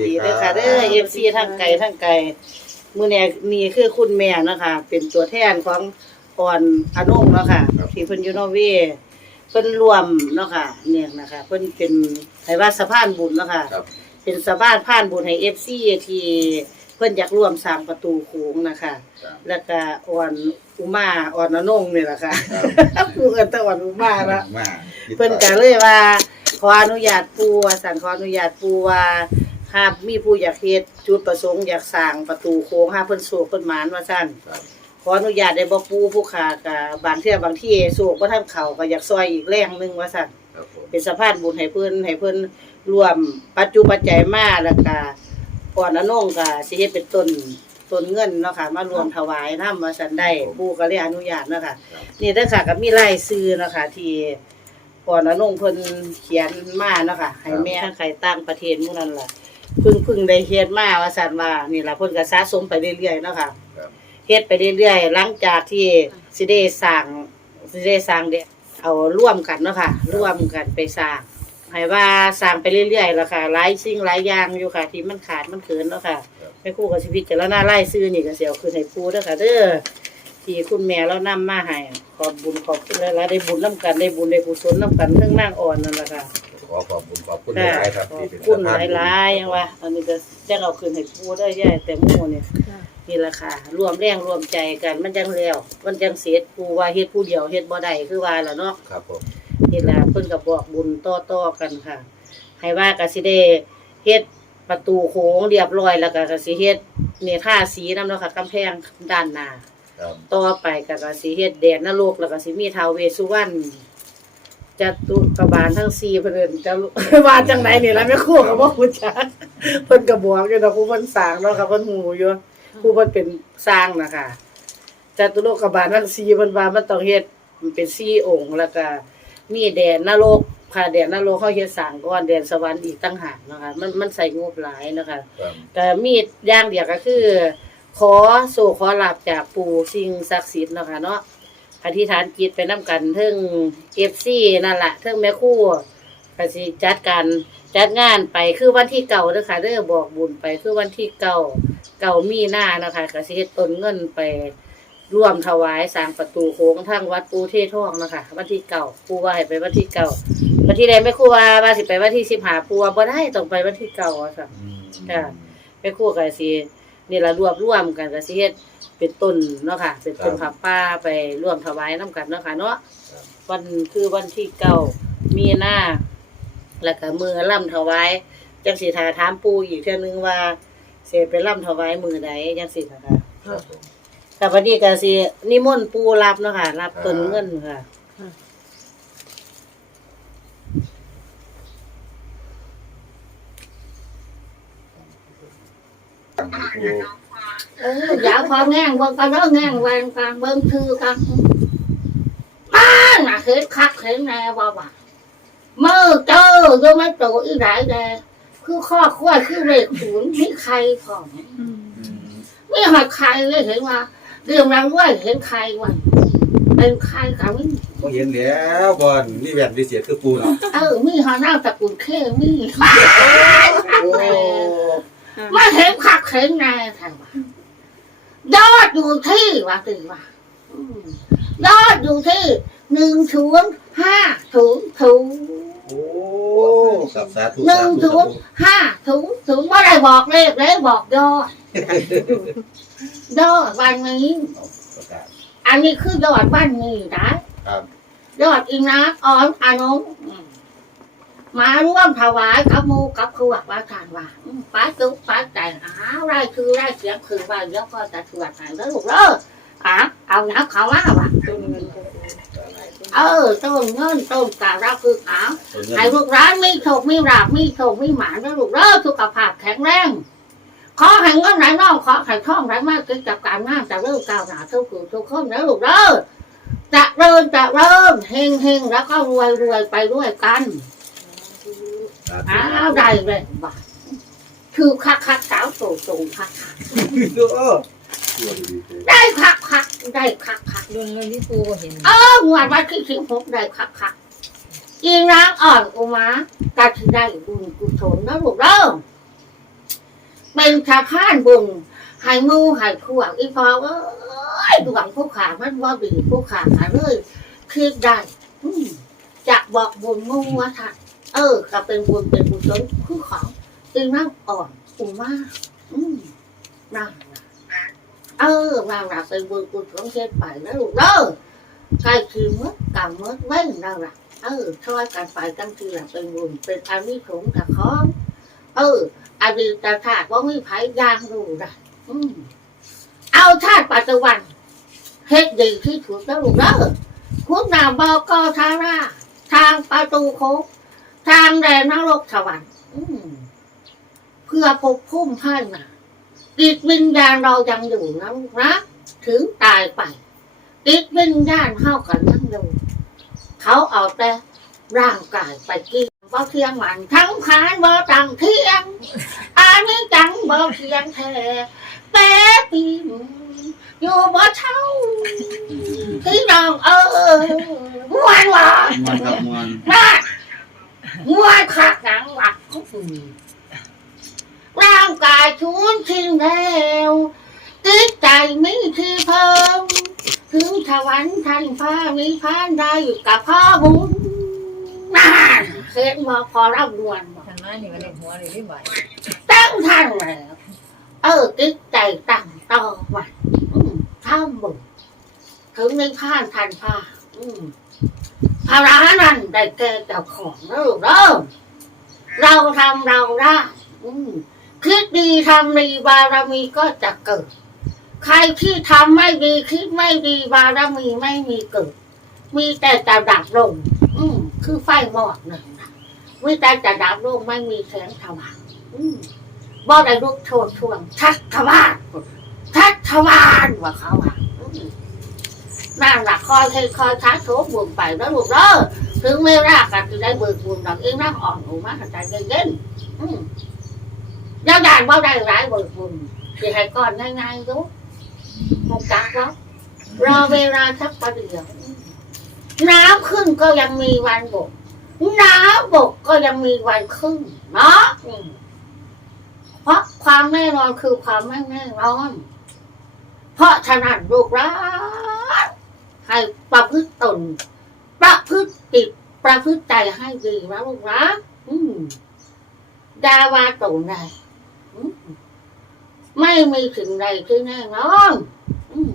ค่ะสสวัวัสสดีดีครับเด้อค่ะเด้อเอฟซีทั้งไกลทั้งไกลมื้อนี้นี่คือคุณแม่เนาะค่ะเป็นตัวแทนของอ่อนอนงเนาะค่ะครับที่เพิ่นอยู่นอร์เวย์เพิ่นรวมเนาะค่ะเนี่ยนะคะเพิ่นเป็นให้ว่าสะพานบุญเนาะค่ะครับ เป็นสะพานผ่านบุญให้ FC ที่เพิ่นอยากร่วมสร้างประตูโขงนะคะ ครับ แล้วก็อ่อนอุมาอ่อนอนงนี่แหละค่ะครับ ผู้เอิ้นแต่อ่อนอุมาเนาะมาเพิ่นก็เลยว่าขออนุญาตปูว่าสั่นขออนุญาตปูว่า หากมีผู้อยากเฮ็ดจุดประสงค์อยากสร้างประตูโค้งหาเพิ่นโศกเพิ่นหมานว่าซั่นครับขออนุญาตได้บ่ปูผู้ค้าก็บางเที่ยบางที่โศกบ่ทันเข้าก็อยากซอยอีกแรงหนึงว่าซั่นครับผมเป็นสะพานบุญให้เพิ่นให้เพิ่นรวมปัจจุปัจจัยมาแล้วก็ก่อนอนงก็สิเฮ็ดเป็นต้นต้นเงินเนาะค่ะมารวมถวายนำว่าซั่นได้ปูก็เลยอนุญาตเนาะค่ะ ครับนี่เด้อค่ะก็มีรายชื่อเนาะค่ะที่ก่อนอนงเพิ่นเขียนมาเนาะค่ะให้แม่ทางไข่ต่างประเทศหมู่นั้นล่ะ เพิ่งเพิ่งได้เฮ็ดมาว่าซั่นว่านี่ล่ะเพิ่นก็สะสมไปเรื่อยๆเนาะค่ะครับ เฮ็ดไปเรื่อยๆหลังจากที่สิได้สร้างสิได้สร้างเด้เอาร่วมกันเนาะค่ะร่วมกันไปสร้างให้ว่าสร้างไปเรื่อยๆแล้วค่ะหลายสิ่งหลายอย่างอยู่ค่ะ ที่มันขาดมันเขินเนาะค่ะครับ แม่ครู่กับชีวิตจะแล้วหน้าไล่ซื้อนี่ก็เสียวคือให้ปูเด้อค่ะเด้อที่คุณแม่เรานำมาให้ขอบบุญขอบคุณหลายๆได้บุญน้ำกันได้บุญได้กุศลน้ำกันเรื่องนางอ่อนนั่นแหละค่ะ ขอขอบคุณขอบคุณหค่ะลายๆครับขอที่บเป็นคุณสะพานหลายๆยังว่าอันนี้ก็แจ้งเอาคืนให้ปูได้แย่แต่หมู่เนี่ยนี่แหละค่ะรวมแรงรวมใจกันมันจังแล้วมันจังเสียปูว่าเฮ็ดผู้เดียวเฮ็ดบ่ได้คือว่าล่ะเนาะ ครับผมนี่ล่ะเพิ่นก็บอกบุญต่อๆกันค่ะ ให้ว่าก็สิได้เฮ็ดประตูโค้งเรียบร้อยแล้วก็ก็สิเฮ็ดเนี่ยท่าสีนำเนาะค่ะกำแพงด้านหน้า ครับ ต่อไปก็ก็สิเฮ็ดแดนนรกแล้วก็สิมีท้าวเวสสุวรรณ จตุกบาลทั้ง4เพิ่นจะว่าจังไดนี่ล่ะแม่ครูก็บ่ฮู้จักเพิ่นก็บอกอยู่เนาะผู้เพิ่นสร้างเนาะค่ะเพิ่นฮู้อยู่ผู้เพิ่นเป็นสร้างน่ะค่ะจตุโลกบาลทั้ง4เพิ่นว่ามันต้องเฮ็ดมันเป็น4องค์แล้วก็มีแดนนรกค่ะแดนนรกเขาเฮ็ดสร้างก่อนแดนสวรรค์อีกต่างหากเนาะคะ มันมันใส่งบหลายเนาะคะครับก็มีอย่างเดียวก็คือ ขอโศกขอหลับจากปู่สิ่งศักดิ์สิทธิ์เนาะค่ะเนาะ อธิษฐานจิตไปน้กันเทิงเอฟซีนั่นแหละเทิงแม่ครู่ก็สิจัดการจัดงานไปคือวันที่เก่าเด้อค่ะเด้อบอกบุญไปคือวันที่เก่าเก่ามีหน้านะคะก็สิเฮ็ดต้นเงินไปร่วมถวายสร้างประตูโค้งทางวัดปูเททองนะคะวันที่เก่าปูว่าให้ไปวันที่เก่าวันที่ใดแม่ครู่ว่าว่าสิไปวันที่สิบหาปูว่าบ่ได้ต้องไปวันที่เก่าอะค่ะอืมค่ะไปคู่กันสินี่ละรวบรวมกันก็สิเฮ็ด เป็นต้นเนาะค่ะ เป็นต้นครัผับกป้าไปร่วมถวายน้ำกันเนาะค่ะเนาะครับวันคือวันที่เก้ามีหน้า แล้วก็มือล่ำถวายจังสิถาถามปูอีกเทื่อนึงว่าเสไปล่ำถวายมือใดจังสิค่ะค่ะครับผมแต่วันนี้ก็สินิมนต์ปูรับเนาะค่ะ รับต้นเงินค่ะตั้งให้ครู เออเดี๋ยวพอแง่งเบิ่งก็เลิกแง่งแหวนกันเบิ่งคือกันบ้านน่ะเห็นคักเห็นแน่ว่าว่ามือเจอยังไม่โตอีหลายแดงคือข้อขั้วคือเลขศูนย์มีใครของอืมไม่หอดใครเลยเห็นว่าเรื่องรางวัลเห็นใครวันเป็นใครกับมีบ่เห็นแล้วบอลนี่แวนวิเศษคือปูเนาะเออมีหอหน้าตระกูลเข้มีโอ้มาเห็นคักเห็นแน่ใช่ว่า ยอดอยู่ที่ว่าตีว่าอืมยอดอยู่ที่หนึ่งศูนย์ห้าศูนย์ศูนย์โอ้กับสาธุหนึ่สางธุศูนย์ห้าศูนย์ศูนย์ว่าได้บอกเลขเลยบอกยอดยอดวันนี้เอาประกาศอันนี้คือยอดวันนี้นะครับยอดอีนะออนอานงอื มาร่วมถวายกับมูกับครัวว่าทานว่าป้าจุ๊บป้าแต่งอ้าวไรคือไรเสียงคือว่าเดี๋ยวก็จะถวดหายแล้วลูกเด้ออะเอาเนาเขาว่าว่ะเออต้นเงินต้นกาเราคืออ้าวตัวเงินให้ลูกร้านมีโชคมีราบมีโชคมีหมาแล้วลูกเด้อสุขภาพแข็งแรงขอให้เงินไหลน่องขอให้ท่องไหลมากกิจการงานจะเริ่มก้าวหน้าทุกผู้ทุกคนนะลูกเด้อจะเริ่มจะเริ่มเฮงเฮงแล้วก็รวยรวยไปด้วยกัน อ้าวได้เลยบ้าคือคักคักสาวโตโตคักคักโอ้ตัวดีๆเลยได้คักคักได้คักคักดวงเงินที่ปูก็เห็น เออหวดวันที่สิบหกได้คักคักอีนางอ่อนอุมากะที่ได้บุญกุศลนะลูกเด้อเป็นชาพานบุญให้หมูให้ขวกอีพอเอ้ยดวงผู้ขามันว่าดีผู้ขาหาเลยคิดได้อืมจะบอกบุญหมูว่าท่าน เออก็เป็นบุญเป็นบุญชนคือของจึงนั่งอ่อนอุมมาก อืมนั่งเออว่าเราเป็นบุญบุญของเช่นไปแล้วลูกเด้อใครคือมืดกำมืดเว้นเราล่ะเออช่วยกันไปตั้งทีหลังเป็นบุญเป็นอานิสงส์กับของเอออดีตชาติว่าไม่ไผยางรู้ได้อืมเอาชาติปัจจุบันเฮ็ดดีที่สุดแล้วลูกเด้อคุณนาบอกอทาราทางประตูโค้ง ทางแดนนรกสวรรค์อืมเพื่อพบพุ่มให้นะจิตวิญญาณเรายังอยู่นะลูกนะถึงตายไปจิตวิญญาณเข้ากันนั่งอยู่เขาเอาแต่ร่างกายไปกินบ่เทียงมันทั้งขายบ่ตังเทียงอันนี้จังบ่เทียงแท้แต่ปีนอยู่บ่เท่าที่น้องเออมวนวะมันกับมวนน่า มวนคักหนังหวักร่างกายชุนทิ้งแล้วจิตใจมีที่เพิ่มถึงสวรรค์ทันฟ้ามีพานได้กับพ่อบุญน่าเห็นบ่พอรับดวนบ่ทางนั้นนี่มันในหัวเลยไม่ไหวตั้งทันแล้วเออจิตใจตั้งต่อวันอืมทำบุญถึงในผ่านทันผ้าอืม ภาระนั้นได้แก่เจ้าของเด้อเราทำเราได้คิดดีทำดีบารมีก็จะเกิด ใครที่ทำไม่ดีคิดไม่ดีบารมีไม่มีเกิด มีแต่จะดับลงอืมคือไฟหมอดหนึ่งนะมีแต่จะดับลงไม่มีแสงสว่างอืมบ่ได้ลุกโชนช่วงชักทวารชักทวารว่าเขาอะ นั่นละคอยให้คอยช้าโชบุญไปแล้วลูกเด้อถึงไม่รากกันจะได้เบิกบุญดังเองนั่งอ่อนหูมาใจเย็นๆอืมยาวดานว่าได้ร้ายเบิกบุญสิให้ก่อนง่ายๆดูมุกจักแล้วรอเวลาสักประเดี๋ยวอืมน้ำขึ้นก็ยังมีวันบกน้ำบกก็ยังมีวันขึ้นเนาะเพราะความแน่นอนคือความไม่แน่นอน เพราะฉะนั้นลูกรัก ให้ประพฤติตน ประพฤติจิตประพฤติใจให้ดีนะลูกรักอืมดาวาตนใดไม่มีสิ่งใดที่แน่นอนอืม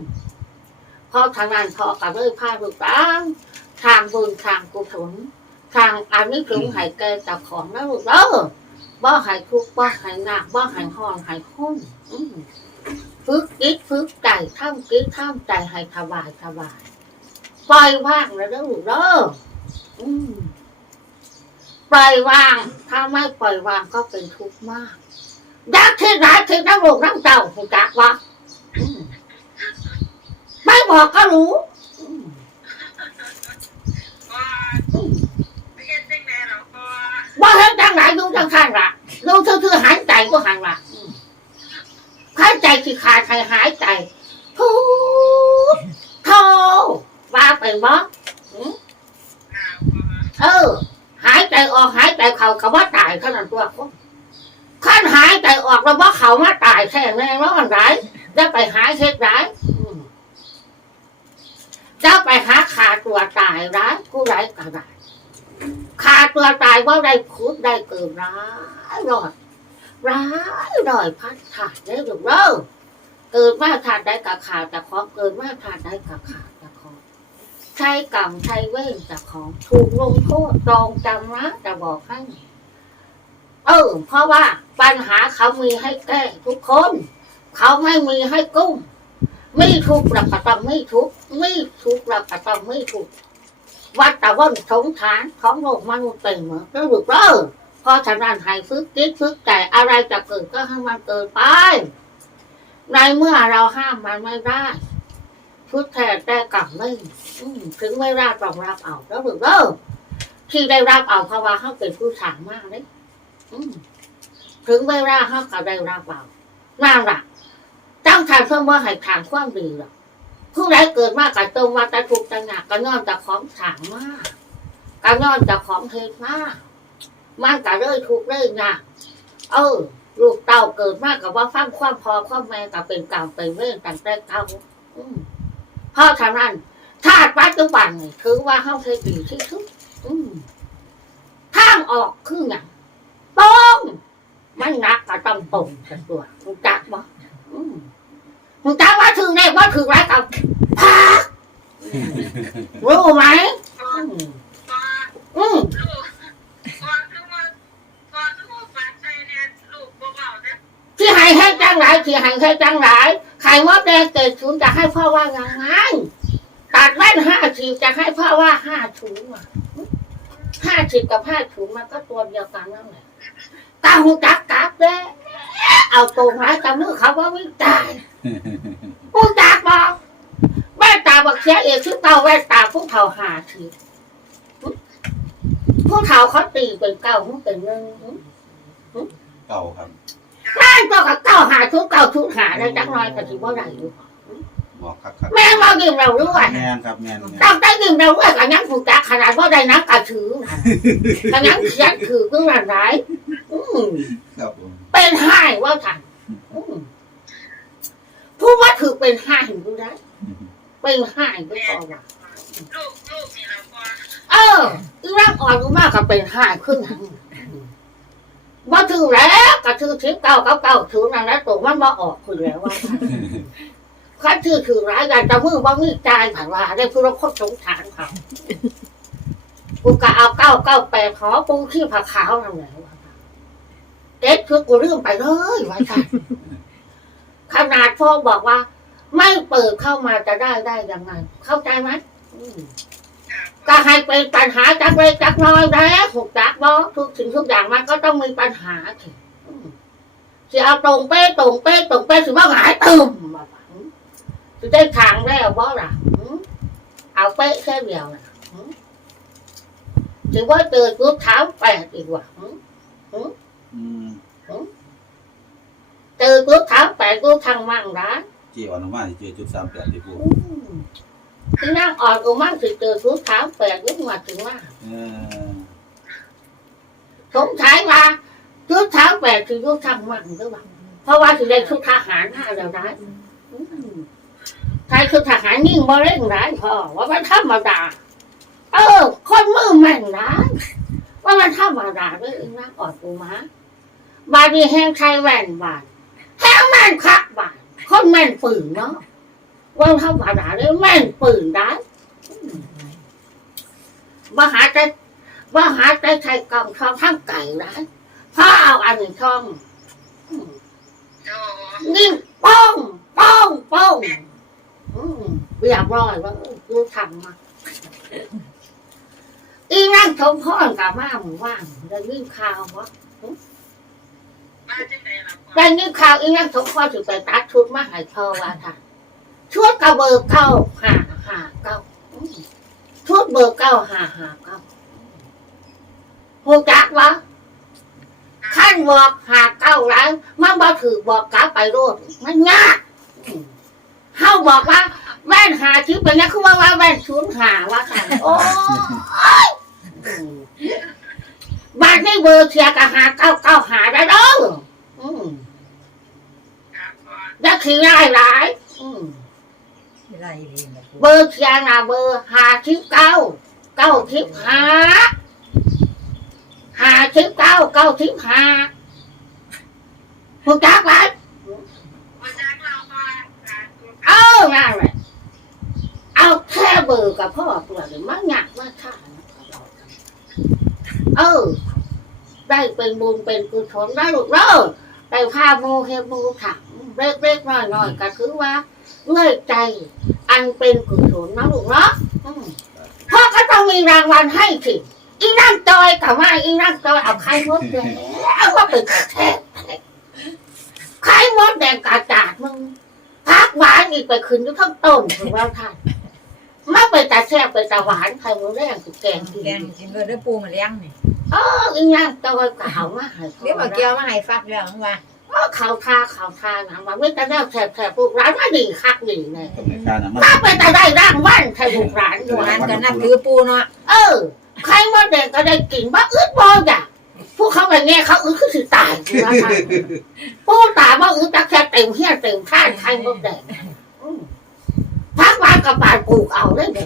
เพราะฉะนั้นพอกับเลยพาลูกรักทางบุญทางกุศลทางอันนี้ถึงให้แก่เจ้าของนะลูกเด้อบ่หายทุกบ่หายหนักบ่หายห้อนหายข้นอืมฝึกจิตฝึกใจท่ามจิตท่ามใจให้สบายสบาย ปล่อยว่างแล้วเด้อลูกเด้ออืมปล่อยว่าง ถ้าไม่ปล่อยวางก็เป็นทุกข์มากยักษ์ที่ร้ายที่น้ำลูกน้ำเจ้าผูจักวะอืมไม่บอกก็รู้อืมอืมว่าเห็นจังไหนดูจังข้างละดูคือคือหายใจก็ห่างละอืมหายใจคือขาดใครหายใจพูดโทว่าไปบ่อืมเออ หายใจออกหายใจเขาเขาว่าตายเท่านั้นตัวคนขั้นหายใจออกแล้วว่าเขามาตายแค่แน่นอนไรจะไปหายเช็ดไรอืมจะไปหาขาด ร้ายผู้ไรก็ได้ขาดตัวตายว่าได้พูดได้เกินร้ายรอดร้ายรอยพัดขาดได้หรือเปล่าเกิดมาขาดได้กับขาดแต่ของเกิดมาขาดได้กับขาดแต่ของใช้กรรมใช้เวรแต่ของถูกลงโทษตรองจำนะจะบอกให้เออเพราะว่าปัญหาเขามีให้แก้ทุกคน เขาไม่มีให้กุ้มไม่ทุกข์เราก็ต้องไม่ทุกข์ไม่ทุกข์เราก็ต้องไม่ทุกข์ วัดตะวันสงฐานของโลกมนุษย์เป็นเหมือนแล้วลูกเด้อเพอฉะนั้นให้ฝึกคิดฝึกใจอะไรจะเกิดก็ให้มันเกิดไป ในเมื่อเราห้ามมันไม่ได้พุทธแท้แต่กลับไม่ถึงไม่ได้ต้องรับเอาแล้วลูกเด้อที่ได้รับเอาเพราะว่าเขาเป็นผู้สามารถเลยถึงไม่ได้เขาก็ได้รับเอานั่นแหละตั้งทางเพื่อว่าให้ทางความดีหรอก ผู้ใดเกิดมากกับตรงว่าตะถูกตะหนักก็ย้อนจากของถางมากก็ย้อนจากของเทศมากมันก็เลยถูกเลยหนักเออ ลูกเต้าเกิดมากกับว่าฟังความพอความแม่กับเป็นเก่าเป็นเรื่องต่างแต่เก่าอืมเพราะฉะนั้นชาติปัจจุบันนี่ถือว่าเฮาเคยดีที่สุดทางออกคืออย่างตรงมันหนักก็ต้องตรงกันตัวมึงจักบ่อืมมึงจักว่าถึงได้ว่าถึงไร รู้ไหมอืมอืมที่ให้ให้จังไรที่ให้ให้จังไรไข่มดแดงเกิดศูนย์จะให้พ่อว่ายังไงตัดแว่นห้าสิบจะให้พ่อว่าห้าถุงอะห้าสิบกับห้าถุงมันก็ตัวเดียวกันนั่นแหละตาหูจักกลับเด้เอาตรงไรกับมือเขาว่าไม่ตายกูจักบอกแว่นตา บักเสียเอกชื่อเก่าแว่นตาผู้เฒ่าหาสิผู้เฒ่าเขาตีเป็นเก้าผู้เป็นเงินเก่าครับบ้านก็กับเก้าหาชุดเก้าชุดหาได้จักหน้อยก็ถือว่าได้อยู่บอกครับครับแม่เราดื่มเราด้วยแม่นครับแม่นแม่นต้องได้ดื่มเราด้วยกับยังผูกจักขนาดว่าได้นักกระถือกับยังเขียนถือก็งานไรอืมครับผมเป็นห้ายว่าทันอืมผู้ว่าถือเป็นห้ายดูได้ เป็นห้ายก็พอว่าเอออีร่างอ่อนกูมากก็เป็นห้ายขึ้นหนังว่าถือแล้วก็ถือทิพเก้าเก้าเก้าถือนั่นแล้วตัวมันมาออกคือแล้วว่าทันข้าชื่อถือร้ายกันแต่มือว่ามีใจผ่านว่าได้ผู้รับโคตรสงสารเขากูกะเอาเก้าเก้าแปดขอปูขี้ผักขาวนั่นแหละเด็ดคือกูเรื่องไปเลยว่าค่ะขนาดพ่อบอกว่า ไม่เปิดเข้ามาจะได้ได้ยังไงเข้าใจไหมอืมก็ให้เป็นปัญหาจากเล็กจากน้อยแล้วถูกจักบอทุกสิ่งทุกอย่างมันก็ต้องมีปัญหาสิอืมจะเอาตรงเป๊ะตรงเป๊ะตรงเป๊ะสิว่าหงายตึมมาว่าจะได้ทางแล้วบ่ล่ะหืมเอาเป๊ะแค่เดียวนะหืมถือว่าเจอรูปเท้าแปดอีกว่ะหืมอืมเจอรูปเท้าแปดรูปทางมั่งร้าน จีอ่อนออกมาสิเจอจุดสามแปดที่พูดที่นั่งอ่อนกูมั่งสิเจอรูปเท้าแปดรูปมาถึงว่าเออสงสัยว่ารูปเท้าแปดคือรูปทางมั่งหรือเปล่าเพราะว่าถึงได้ชุดทหารห้าแล้วนะอืมใครคือทหารยิ่งบ่เร่งร้ายพอว่ามันธรรมดาเออ คนมือแม่นร้ายว่ามันธรรมดาด้วยนั่งอ่อนกูมาบาดีแห้งใช้แว่นบาดแห้งแม่นคักบาด คนแม่นปืนเนาะว่าธรรมดาเลยแม่นปืนได้มาหาใจมาหาใจใช้กล่องทองทั้งไก่ได้พ่อเอาอันหนึ่งทองอืมนี่ป้องป้องป้องเรียบร้อยว่ารู้ทำมาอีนั่งชมพ่อกับมาหมู่ว่างได้ยินข่าววะ ได้ยินข่าวอีนั่งชมพ่อถึงไปตัดชุดมาใหายพ่อว่าท่านชุดกระเบอร์เก้าห้าห้าเก้าอืมชุดเบอร์เก้าห้าห้าเก้าหูจักวะขั้นบอกหาเก้าร้านมันบอกถือบอกกลับไปโรดมันยากอืมเฮาบอกว่าแว่นหาชิปเป็นนักคือว่าว่าแว่นศูนย์หาว่าค่ะโอ้ยบาทนี่เบอร์เชียร์กับหาเก้าเก้าหาได้เด้ออืมได้ ขี่ได้หลายอืมไรเรียนนะเบอร์เชียร์นะเบอร์หาชิปเก้า เก้าชิปหาหาชิปเก้าเก้าชิปหาถูกจักไหมเออนั่นแหละเอาแค่เบอร์กับพ่อตัวหรือมันหนักมากค่ะเออ ได้เป็นบุญเป็นกุศลได้ลูกเด้อได้พาโมเฮโมถัง เล็กๆน้อยๆก็คือว่าเงื่อยใจ อันเป็นกุศลนะลูกเนาะอืมพ่อก็ต้องมีรางวัลให้สิอีนั่งจอยกับว่าอีนั่งจอยเอาไข่มดแดงแล้วว่าเป็นกระแทกไข่มดแดงกระจาดมึงพักหวานอีกไปขึ้นอยู่ข้างต้นถึงว่าท่านมาไปตาแซ่บไปตาหวานใครมือแรงสุดแกงกินแกงกินเบอร์ได้ปูมาเลี้ยงนี่เอออีนางตอยกาวมาให้เดี๋ยวมาเกี่ยวมาให้ฟักแล้วว่า เออข่าวทาข่าวทานะมันไม่แต่แนวแฉบแฉบลูกร้านมาดีคักดีเลยตรงไหนค่าน้ำมันถ้าไปแต่ได้ร่างวันใครลูกร้านด้วยร้านก็นับถือปูเนาะเออ ใครมาเด็กก็ได้กินว่าอึดบอจ้ะพวกเขาไปแง่เขาอึคือสิตายคือว่าค่ะปูตายว่าอึตักแค่เต็มเฮี้ยเต็มข้านใครบ่ได้อืมพักบ้านกับบานปลูกเอาได้เด็